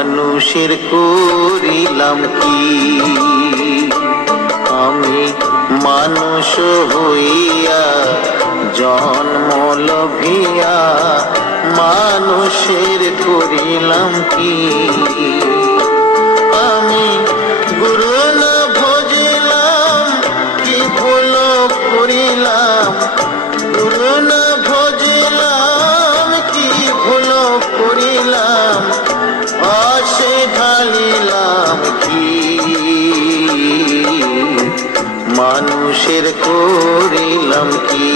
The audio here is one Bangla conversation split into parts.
মানুষের করিলাম কি? আমি মানুষ হইয়া জন্ম লভিয়া মানুষের করিলাম কি? আমি গুরু না ভজিলাম, কি ভুল করিলাম? গুরু না ভজিলাম, কি ভুল করিলাম? পাশে ঢালিলাম কি? মানুষের করিলাম কি?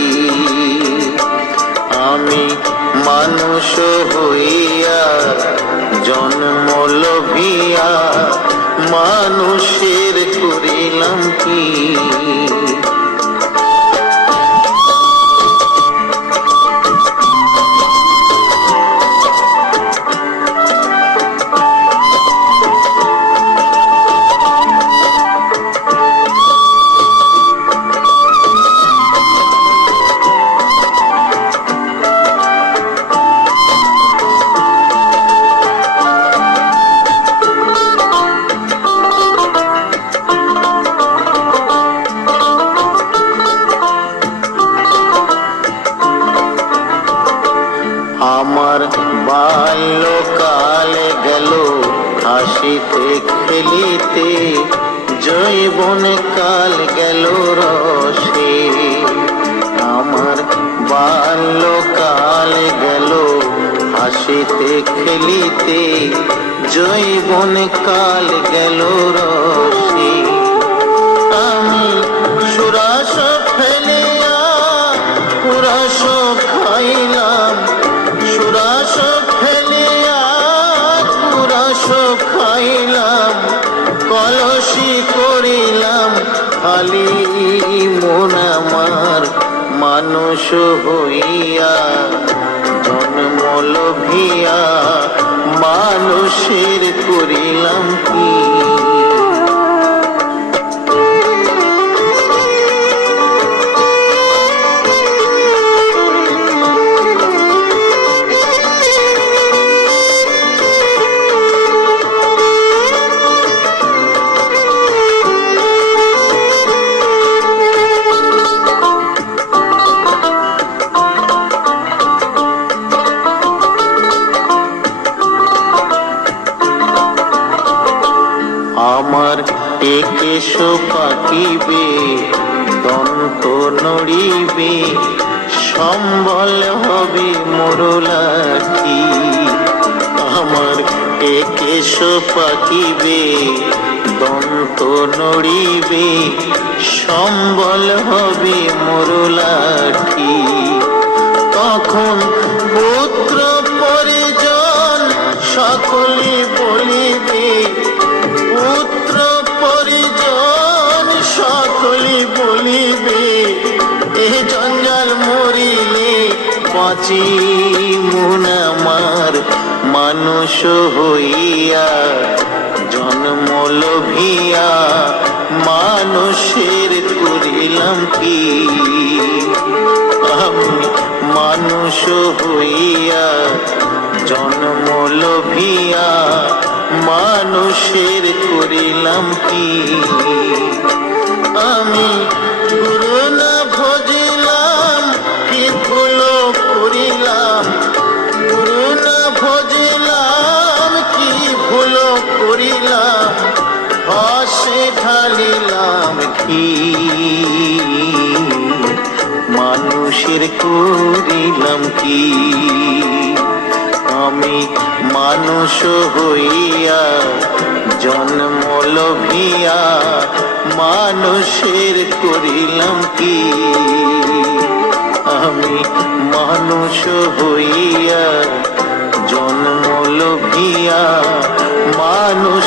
আমি মানুষ হইয়া জন্ম লভিয়া মানুষের করিলাম কি? আমার বাল্যকালে গেল হাসিতে খেলিতে, যৌবন কাল গেল রসে। আমার বাল্যকাল গেল হাসিতে খেলিতে, যৌবন কাল গেল রসে। আমি সুরাস ফেলিয়া পুরাস খাইলাম, সুরাস ফেলিয়া পুরাস খাইলাম, কলসি করিলাম খালি মন আমার মানুষ হইয়া জন্ম লভিয়া মানুষের করিলাম কি? আমার কেশ পাকিবে, দন্ত নড়িবে, সম্বল হবে মোরলাঠি। আমার কেশ পাকিবে, দন্ত নড়িবে, সম্বল হবে মোরলাঠি। তখন পুত্র পরিজন সকলে বলিবে, পুত্র পরিজন সকলে বলিবে, এ জঞ্জাল মরিলে বাঁচি মন আমার মানুষ হইয়া জন্ম লভিয়া মানুষের করিলাম কি? আমি মানুষ হইয়া জন্ম লভিয়া মানুষের করিলাম কি? আমি গুরু না ভজিলাম, কি ভুল করিলাম? গুরু না ভজিলাম, কি ভুল করিলাম? পাশে ঢালিলাম কি? মানুষের করিলাম কি? আমি মানুষ হইয়া জন্ম লভিয়া মানুষের করিলাম কি? আমি মানুষ হইয়া জন্ম লভিয়া মানুষ